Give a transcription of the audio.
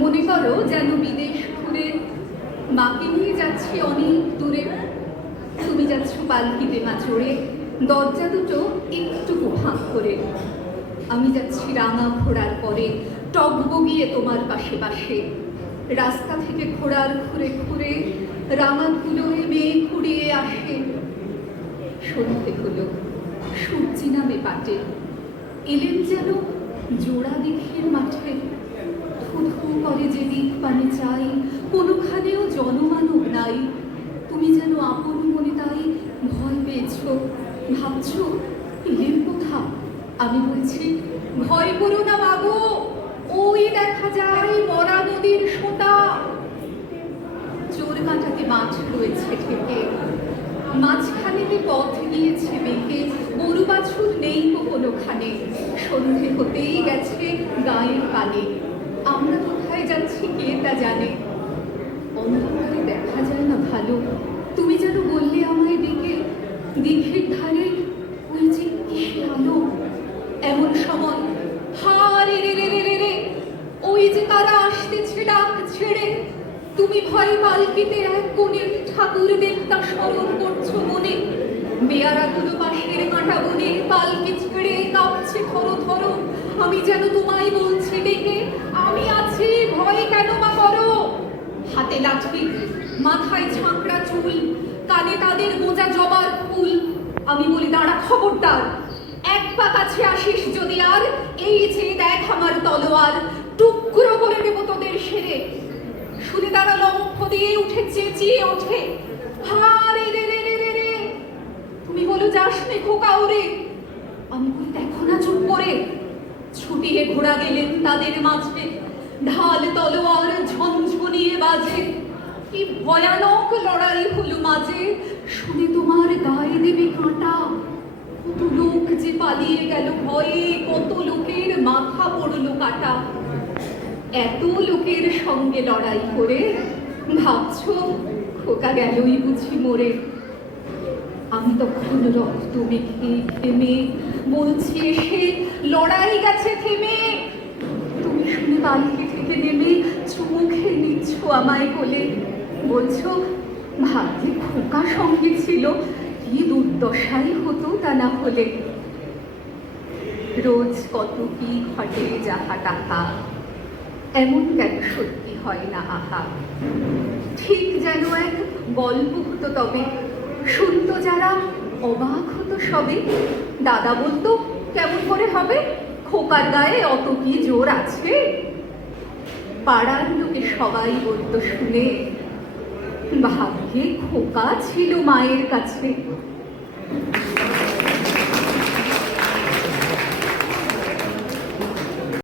মনে করো যেন বিদেশ ঘুরে মাকে নিয়ে যাচ্ছি অনেক দূরে। তুমি যাচ্ছ পালকিতে মা চড়ে, দরজা দুটো একটুকু ফাঁক করে। আমি যাচ্ছি রাঙা ঘোড়ার পরে, টগবগিয়ে তোমার পাশে পাশে। রাস্তা থেকে ঘোড়ার ঘুরে ঘুরে রাঙা ধুলোয় মেয়ে ঘুরিয়ে আসে। সন্ধে হলো, সূর্যি নামে পাটে, এলেন যেন জোড়া দিঘির মাঠে। ধু ধু করে যে দিক পানে চাই, কোনোখানেও জনমানব নাই। তুমি যেন আপন মনে তাই ভয় পেয়েছ, ভাবছ এলেন কোথা। আমি বলছি ভয় করো না মাগো, ওই দেখা যায় মরা নদীর সোঁটা। চোর কাঁটাতে মাছ রয়েছে ঠেকে, মাঝখানেতে পথ গিয়েছে বেঁকে। গরু বাছুর নেই কোনোখানে, সন্ধে হতেই গেছে গায়ের কানে। আমরা কোথায় যাচ্ছি কে তা জানে, অন্ধকারে দেখা যায় না ভালো। তুমি যেন বললে আমায় ডেকে, দিঘির ধারে ওই যে কিসের আলো। এমন সময় হা রে রে রে রে রে, ওই যে তারা আসতেছে ডাক ছেড়ে। তুমি ভয়ে পালকিতে এক কোণে ঠাকুর দেবতা স্মরণ করছো মনে। বেয়ারাগুলো পাশের কাঁটা বনে পালকি ছেড়ে কাঁপছে থরো থরো। আমি যেন তোমায় বলছি ডেকে, আমি আছি, ভয় কেন মা করো। হাতে লাঠি, মাথায় ঝাঁকড়া চুল, কানে তাদের গোঁজা জবার ফুল। আমি বলি দাঁড়া খবরদার, এক পা কাছে আসিস যদি আর, এই যে দেখ আমার তলোয়ার, টুকরো করে দেবো তোদের সেরে। শুনে তারা লম্ফ দিয়ে উঠে চেঁচিয়ে ওঠে, হা রে রে রে রে রে রে। তুমি বলো যাস নে খোকা ওরে। আমি বলি দেখো না চুপ করে। ছুটিয়ে ঘোড়া গেলেন তাদের মাঝে, ঢাল তলোয়ার ঝনঝনিয়ে বাজে। কি ভয়ানক লড়াই হলো মাঝে, শুনে তোমার গায়ে দেবে কাঁটা। কত লোক যে পালিয়ে গেল ভয়ে, কত লোকের মাথা পড়লো কাটা। এত লোকের সঙ্গে লড়াই করে ভাবছো খোকা গেলই বুঝি মরে। আমি তখন রক্ত মেখে ঘেমে বলছি এসে, লড়াই গেছে থেমে। তুমি শুনে পালকি থেকে নেমে চুমু খেয়ে নিচ্ছ আমায় কোলে, বলছো ভাগ্যে খোকা সঙ্গে ছিল, কি দুর্দশাই হতো তা না হলে। রোজ কত কি ঘটে যাহা টাকা, এমন কেন সত্যি হয় না আহা। ঠিক যেন এক গল্প হতো তবে, শুনতো যারা অবাক হতো সবে। দাদা বলতো কেমন করে হবে, খোকার গায়ে অত কি জোর আছে। পাড়ার লোকে সবাই বলতো শুনে, ভাগ্যে খোকা ছিল মায়ের কাছে।